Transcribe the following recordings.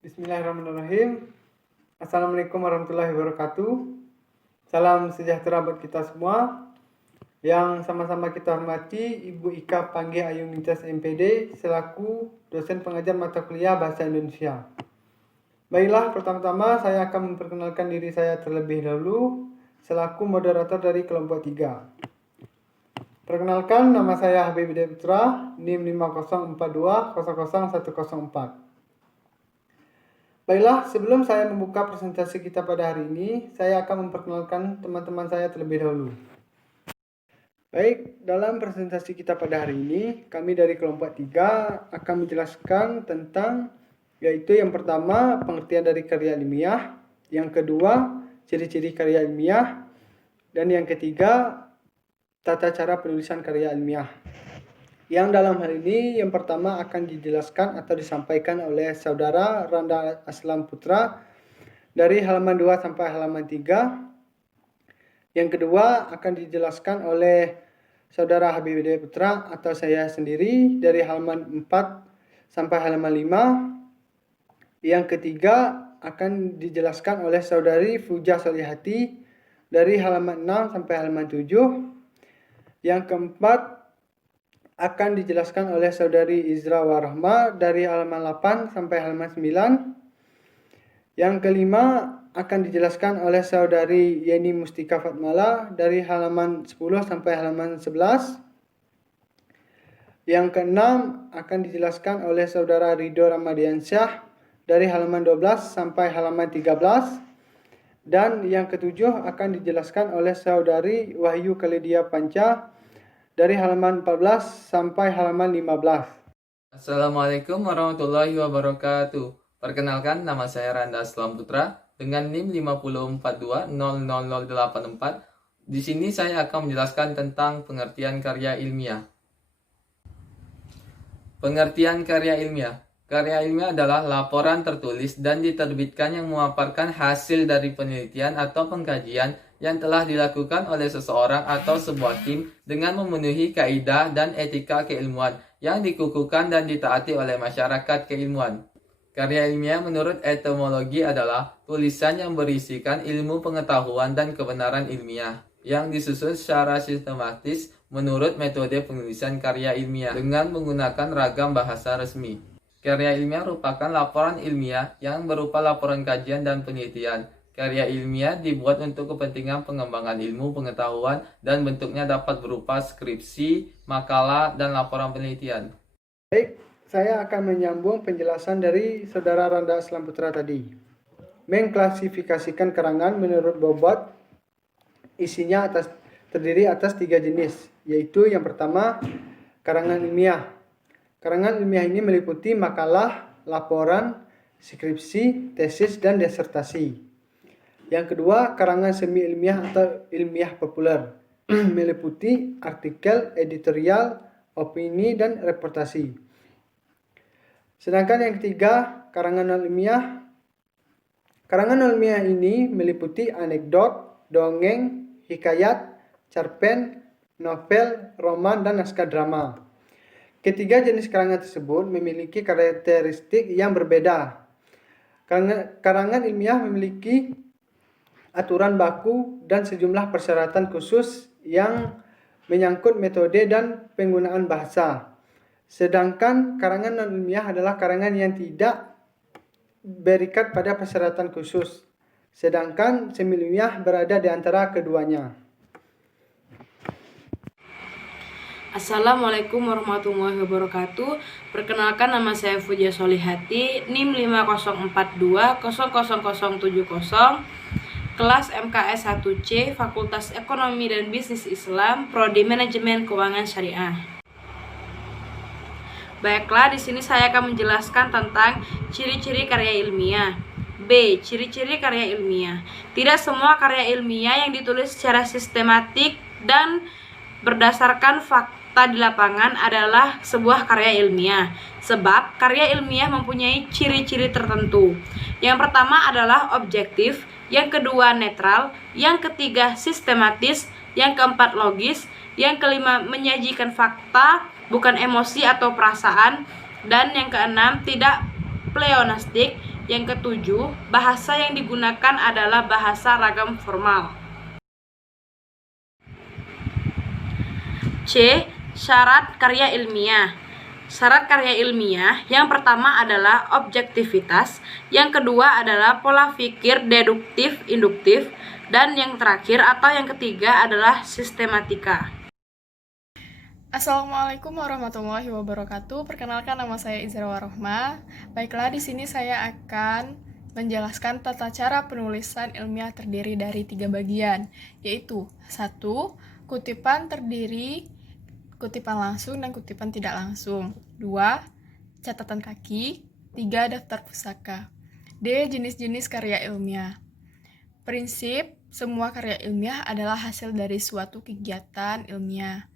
Bismillahirrahmanirrahim. Assalamualaikum warahmatullahi wabarakatuh. Salam sejahtera buat kita semua. Yang sama-sama kita hormati Ibu Ika Panggih Ayung Nintas MPD selaku dosen pengajar mata kuliah Bahasa Indonesia. Baiklah, pertama-tama saya akan memperkenalkan diri saya terlebih dahulu selaku moderator dari kelompok 3. Perkenalkan, nama saya Habib Hidayat Putra, NIM 504200104. Baiklah, sebelum saya membuka presentasi kita pada hari ini, saya akan memperkenalkan teman-teman saya terlebih dahulu. Baik, dalam presentasi kita pada hari ini, kami dari kelompok 3 akan menjelaskan tentang, yaitu yang pertama, pengertian dari karya ilmiah, yang kedua, ciri-ciri karya ilmiah, dan yang ketiga, tata cara penulisan karya ilmiah. Yang dalam hal ini yang pertama akan dijelaskan atau disampaikan oleh Saudara Randa Aslam Putra dari halaman 2 sampai halaman 3. Yang kedua akan dijelaskan oleh Saudara Habib Hidayat Putra atau saya sendiri dari halaman 4 sampai halaman 5. Yang ketiga akan dijelaskan oleh Saudari Fuja Solihati dari halaman 6 sampai halaman 7. Yang keempat akan dijelaskan oleh Saudari Izra Warahma dari halaman 8 sampai halaman 9. Yang kelima akan dijelaskan oleh Saudari Yeni Mustika Fatmala dari halaman 10 sampai halaman 11. Yang keenam akan dijelaskan oleh Saudara Ridho Ramadiansyah dari halaman 12 sampai halaman 13. Dan yang ketujuh akan dijelaskan oleh Saudari Wahyu Kaledia Panca dari halaman 14 sampai halaman 15. Assalamualaikum warahmatullahi wabarakatuh. Perkenalkan, nama saya Randa Aslam Putra dengan NIM 504200084. Di sini saya akan menjelaskan tentang pengertian karya ilmiah. Pengertian karya ilmiah. Karya ilmiah adalah laporan tertulis dan diterbitkan yang memaparkan hasil dari penelitian atau pengkajian yang telah dilakukan oleh seseorang atau sebuah tim dengan memenuhi kaidah dan etika keilmuan yang dikukuhkan dan ditaati oleh masyarakat keilmuan. Karya ilmiah menurut etimologi adalah tulisan yang berisikan ilmu pengetahuan dan kebenaran ilmiah yang disusun secara sistematis menurut metode penulisan karya ilmiah dengan menggunakan ragam bahasa resmi. Karya ilmiah merupakan laporan ilmiah yang berupa laporan kajian dan penelitian. Karya ilmiah dibuat untuk kepentingan pengembangan ilmu pengetahuan dan bentuknya dapat berupa skripsi, makalah, dan laporan penelitian. Baik, saya akan menyambung penjelasan dari Saudara Randa Aslam Putra tadi. Mengklasifikasikan karangan menurut bobot, isinya terdiri atas 3 jenis, yaitu yang pertama, karangan ilmiah. Karangan ilmiah ini meliputi makalah, laporan, skripsi, tesis, dan disertasi. Yang kedua, karangan semi ilmiah atau ilmiah populer, meliputi artikel, editorial, opini, dan reportasi. Sedangkan yang ketiga, karangan non-ilmiah. Karangan non-ilmiah ini meliputi anekdot, dongeng, hikayat, cerpen, novel, roman, dan naskah drama. Ketiga jenis karangan tersebut memiliki karakteristik yang berbeda. Karangan ilmiah memiliki aturan baku dan sejumlah persyaratan khusus yang menyangkut metode dan penggunaan bahasa. Sedangkan karangan non-ilmiah adalah karangan yang tidak berikat pada persyaratan khusus. Sedangkan semi-ilmiah berada di antara keduanya. Assalamualaikum warahmatullahi wabarakatuh. Perkenalkan, nama saya Fuja Solihati, NIM 504200070, kelas MKS 1C, Fakultas Ekonomi dan Bisnis Islam, Prodi Manajemen Keuangan Syariah. Baiklah, di sini saya akan menjelaskan tentang ciri-ciri karya ilmiah. B. Ciri-ciri karya ilmiah. Tidak semua karya ilmiah yang ditulis secara sistematik dan berdasarkan fakta di lapangan adalah sebuah karya ilmiah, sebab karya ilmiah mempunyai ciri-ciri tertentu. Yang pertama adalah objektif, yang kedua netral, yang ketiga sistematis, yang keempat logis, yang kelima menyajikan fakta bukan emosi atau perasaan, dan yang keenam tidak pleonastik, Yang ketujuh, bahasa yang digunakan adalah bahasa ragam formal. C. Syarat karya ilmiah. Syarat karya ilmiah yang pertama adalah objektivitas, yang kedua adalah pola pikir deduktif induktif, dan yang terakhir atau yang ketiga adalah sistematika. Assalamualaikum warahmatullahi wabarakatuh. Perkenalkan, nama saya Izra Warohmah. Baiklah, di sini saya akan menjelaskan tata cara penulisan ilmiah terdiri dari 3 bagian, yaitu 1. Kutipan terdiri kutipan langsung dan kutipan tidak langsung. 2. Catatan kaki. 3. Daftar pusaka. D. Jenis-jenis karya ilmiah. Prinsip, semua karya ilmiah adalah hasil dari suatu kegiatan ilmiah.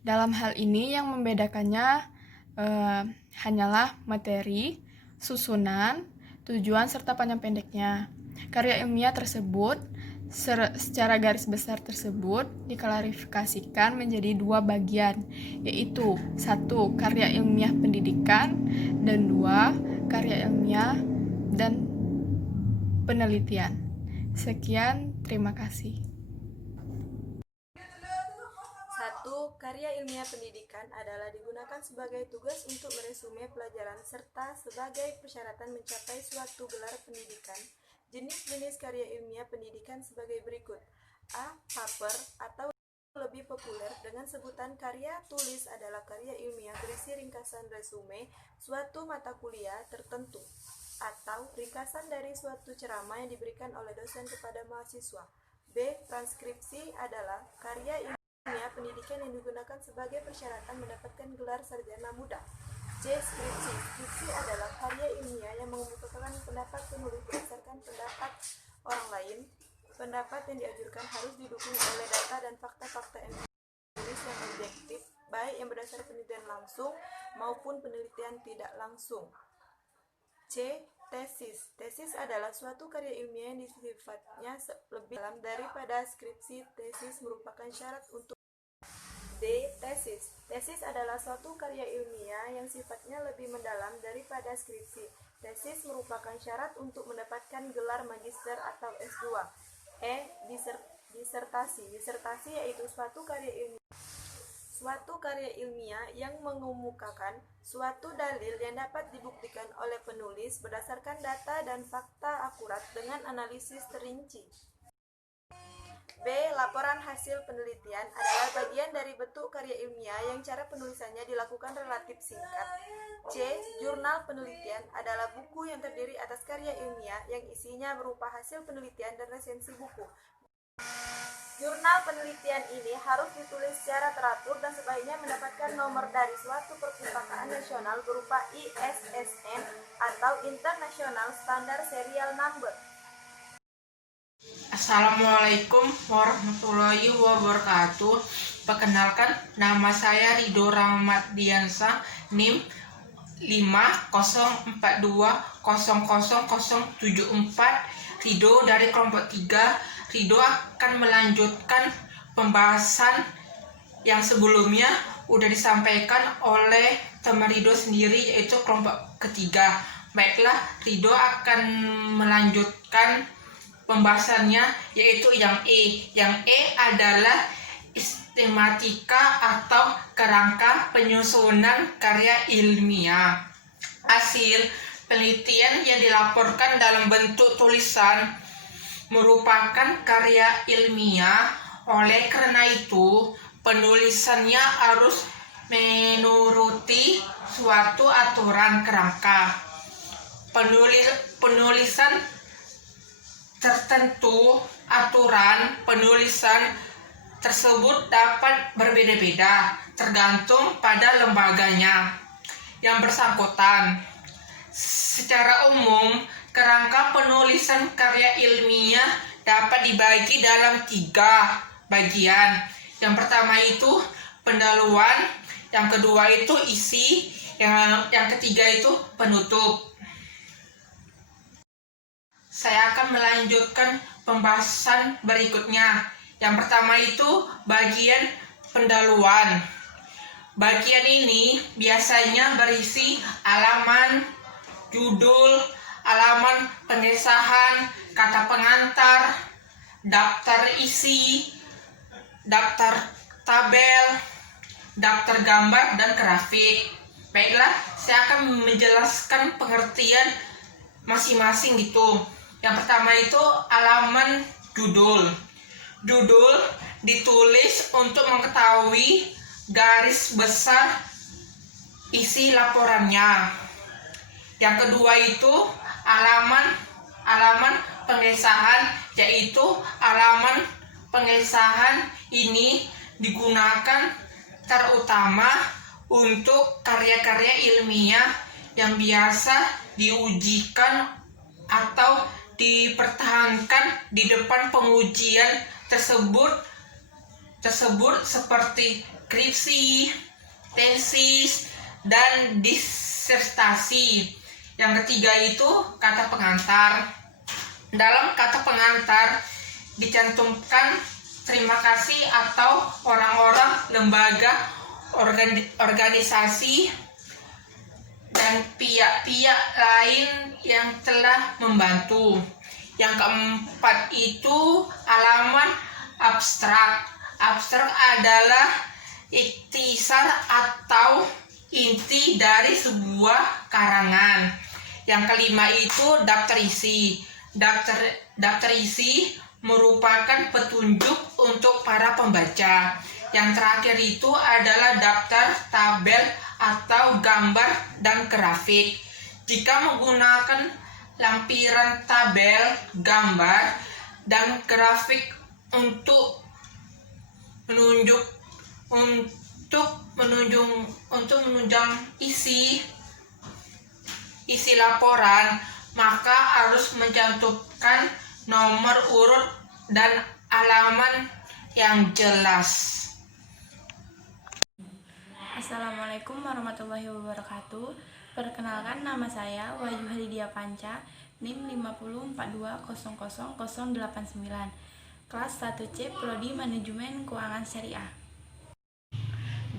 Dalam hal ini yang membedakannya hanyalah materi, susunan, tujuan, serta panjang pendeknya. Karya ilmiah tersebut secara garis besar tersebut diklarifikasikan menjadi 2 bagian, yaitu 1. Karya ilmiah pendidikan, dan 2. Karya ilmiah dan penelitian. Sekian, terima kasih. 1. Karya ilmiah pendidikan adalah digunakan sebagai tugas untuk meresume pelajaran serta sebagai persyaratan mencapai suatu gelar pendidikan. Jenis-jenis karya ilmiah pendidikan sebagai berikut. A. Paper atau lebih populer dengan sebutan karya tulis adalah karya ilmiah berisi ringkasan resume suatu mata kuliah tertentu atau ringkasan dari suatu ceramah yang diberikan oleh dosen kepada mahasiswa. B. Transkripsi adalah karya ilmiah pendidikan yang digunakan sebagai persyaratan mendapatkan gelar sarjana muda. C. Skripsi. Skripsi adalah karya ilmiah yang mengemukakan pendapat penulis berdasarkan pendapat orang lain. Pendapat yang diajukan harus didukung oleh data dan fakta-fakta empiris yang objektif, baik yang berdasar penelitian langsung maupun penelitian tidak langsung. C. Tesis. Tesis adalah suatu karya ilmiah yang sifatnya lebih dalam daripada skripsi. Tesis merupakan syarat untuk D. Tesis. Tesis adalah suatu karya ilmiah yang sifatnya lebih mendalam daripada skripsi. Tesis merupakan syarat untuk mendapatkan gelar magister atau S2. E. Disertasi. Disertasi yaitu suatu karya ilmiah yang mengemukakan suatu dalil yang dapat dibuktikan oleh penulis berdasarkan data dan fakta akurat dengan analisis terinci. B. Laporan hasil penelitian adalah bagian dari bentuk karya ilmiah yang cara penulisannya dilakukan relatif singkat. C. Jurnal penelitian adalah buku yang terdiri atas karya ilmiah yang isinya berupa hasil penelitian dan resensi buku. Jurnal penelitian ini harus ditulis secara teratur dan sebaiknya mendapatkan nomor dari suatu perpustakaan nasional berupa ISSN atau International Standard Serial Number. Assalamualaikum warahmatullahi wabarakatuh. Perkenalkan, nama saya Ridho Rahmatdiansah, NIM 504200074. Ridho dari kelompok 3. Ridho akan melanjutkan pembahasan yang sebelumnya udah disampaikan oleh teman Ridho sendiri, yaitu kelompok ketiga. Baiklah, Ridho akan melanjutkan pembahasannya, yaitu yang E. Yang E adalah sistematika atau kerangka penyusunan karya ilmiah. Hasil penelitian yang dilaporkan dalam bentuk tulisan merupakan karya ilmiah. Oleh karena itu, penulisannya harus menuruti suatu aturan kerangka. Penulisan tertentu, aturan penulisan tersebut dapat berbeda-beda tergantung pada lembaganya yang bersangkutan. Secara umum, kerangka penulisan karya ilmiah dapat dibagi dalam 3 bagian. Yang pertama itu pendahuluan, yang kedua itu isi, yang ketiga itu penutup. Saya akan melanjutkan pembahasan berikutnya. Yang pertama itu bagian pendahuluan. Bagian ini biasanya berisi halaman, judul, halaman pengesahan, kata pengantar, daftar isi, daftar tabel, daftar gambar, dan grafik. Baiklah, saya akan menjelaskan pengertian masing-masing gitu. Yang pertama itu halaman judul. Judul ditulis untuk mengetahui garis besar isi laporannya. Yang kedua itu halaman pengesahan, yaitu halaman pengesahan ini digunakan terutama untuk karya-karya ilmiah yang biasa diujikan atau dipertahankan di depan pengujian tersebut seperti skripsi, tesis, dan disertasi. Yang ketiga itu kata pengantar. Dalam kata pengantar dicantumkan terima kasih atau orang-orang, lembaga, organisasi, dan pihak-pihak lain yang telah membantu. Yang keempat itu halaman abstrak. Abstrak adalah ikhtisar atau inti dari sebuah karangan. Yang kelima itu daftar isi. Daftar isi merupakan petunjuk untuk para pembaca. Yang terakhir itu adalah daftar tabel atau gambar dan grafik. Jika menggunakan lampiran tabel, gambar, dan grafik untuk menunjang isi laporan, maka harus mencantumkan nomor urut dan halaman yang jelas. Assalamualaikum warahmatullahi wabarakatuh. Perkenalkan, nama saya Wahyu Halidia Panca, NIM 504200089, kelas 1C, Prodi Manajemen Keuangan Syariah.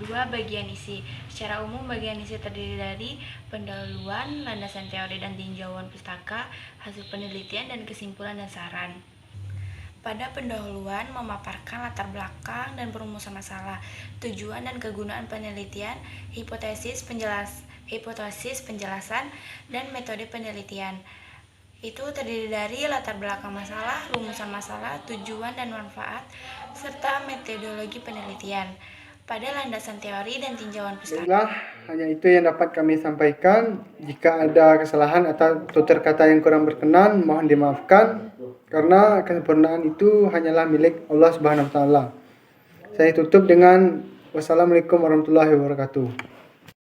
2. Bagian isi. Secara umum, bagian isi terdiri dari pendahuluan, landasan teori dan tinjauan pustaka, hasil penelitian, dan kesimpulan dan saran. Pada pendahuluan, memaparkan latar belakang dan perumusan masalah, tujuan dan kegunaan penelitian, hipotesis, penjelasan, dan metode penelitian. Itu terdiri dari latar belakang masalah, rumusan masalah, tujuan dan manfaat, serta metodologi penelitian. Pada landasan teori dan tinjauan pustaka. Baiklah, hanya itu yang dapat kami sampaikan. Jika ada kesalahan atau tutur kata yang kurang berkenan, mohon dimaafkan. Karena kesempurnaan itu hanyalah milik Allah Subhanahu wa taala. Saya tutup dengan wassalamualaikum warahmatullahi wabarakatuh.